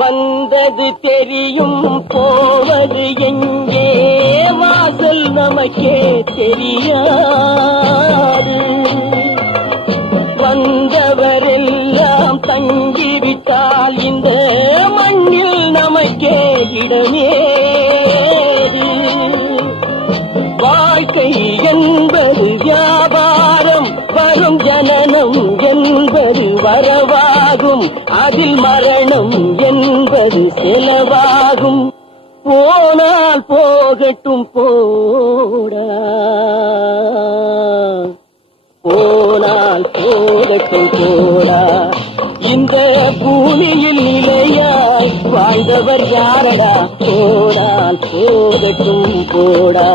வந்தது தெரியும் போவது எங்கே வாசல் நமக்கே தெரியாது. வந்தவரெல்லாம் தங்கிவிட்டால் இந்த மண்ணில் நமக்கே இடமேது. வாழ்க்கை என்பது வியாபாரம், வரும் ஜனனம் என்பது வரவாகும், அதில் மரணம் என்பது செலவாகும். போனால் போகட்டும் போடா, போனால் போகட்டும் போடா. இந்த பூமியில் நிலையாய் வாழ்ந்தவர் யாரடா? போனால் போகட்டும் போடா.